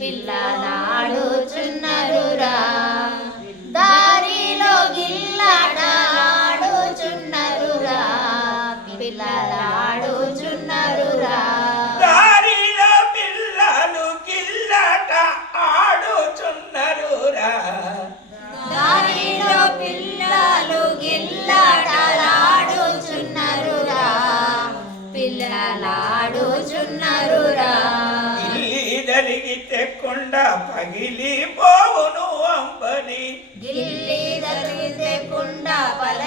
పిల్లలాడుచున్నరురా. దారిలో గిల్లాడాడుచున్నరురా పిల్లలాడుచున్నరురా జరిగితే కొండ పగిలిపోవును అంబని. గిల్లి తగిలితే కుండ పల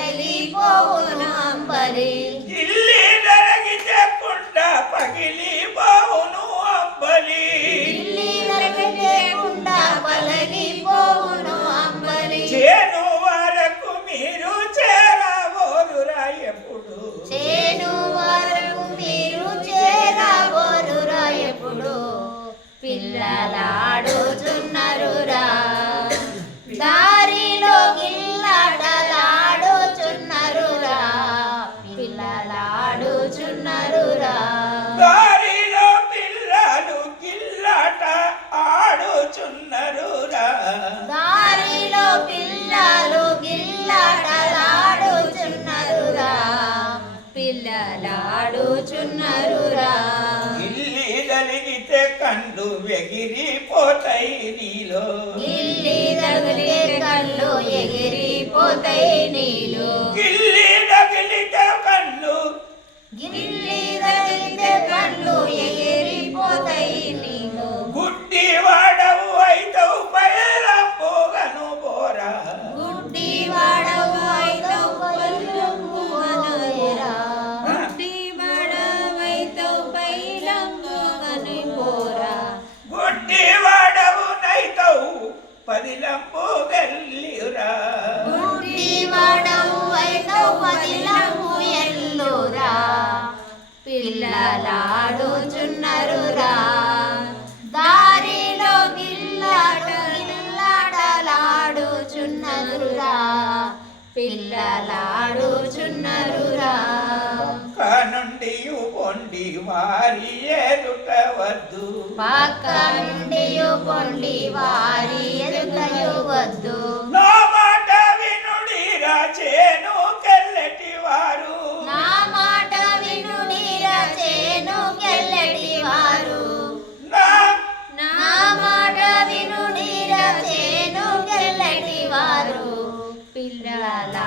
పిల్లలాడుచున్నరురా దారిలో గిల్లడలాడుచున్నరురా. పిల్లలాడుచున్నరురా. దారిలో పిల్లలు గిల్లట ఆడుచున్నరురా. దారిలో పిల్లలు గిల్లడలాడుచున్నరురా. పిల్లలాడుచున్నరురా. జరిగితే కండు ఎగిరిపోతాయి నీలో. గిల్లి తగిలితే కళ్ళు ఎగిరిపోతాయి నీళ్ళు గిల్లి తగిలితే కళ్ళు గిల్లి పదిలంబు గల్లిరా గుడ్డి వాడవు అయితే పదిలంబు ఎల్లురా. పిల్లలాడుచున్నరురా. దారిలో గిల్లాడు గిల్లాడలాడుచున్నరురా పిల్లలాడుచున్నరురా. నుండి పొండి వారి ఎదుట వద్దు. పక్క నుండి పొండి వారి వద్దు. నా మాట వినుడిరా చేను కెల్లటి వారు. నా మాట వినుడిరా చేను కెల్లటి వారు. నా మాట కెల్లటి వారు. పిల్లలాడుతున్నరురా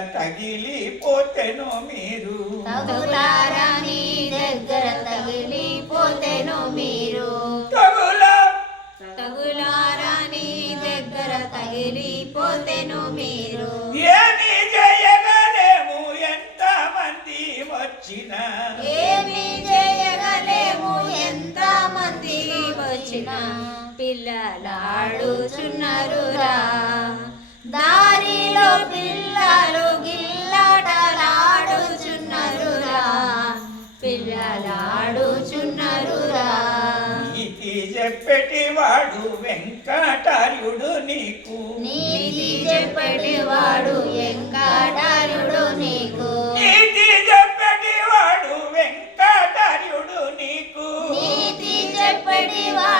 తగిలిపోతెను మీరు. తగులారని దగ్గర తగిలిపోతేను మీరు. తగులా. తగులారని దగ్గర తగిలిపోతేను మీరు. ఏమి చేయగలేము ఎంత మంది వచ్చినా. ఏమి చేయగలేము ఎంత మంది వచ్చినా. పిల్లలాడుచున్నరురా. దారిలో పిల్లలు నీతి చెప్పేటి వాడు వెంకటార్యుడు నీకు. నీతి చెప్పటివాడు వెంకటారుడు నీకు. నీతి చెప్పేటి వాడు వెంకటార్యుడు నీకు. నీతి చెప్పటివాడు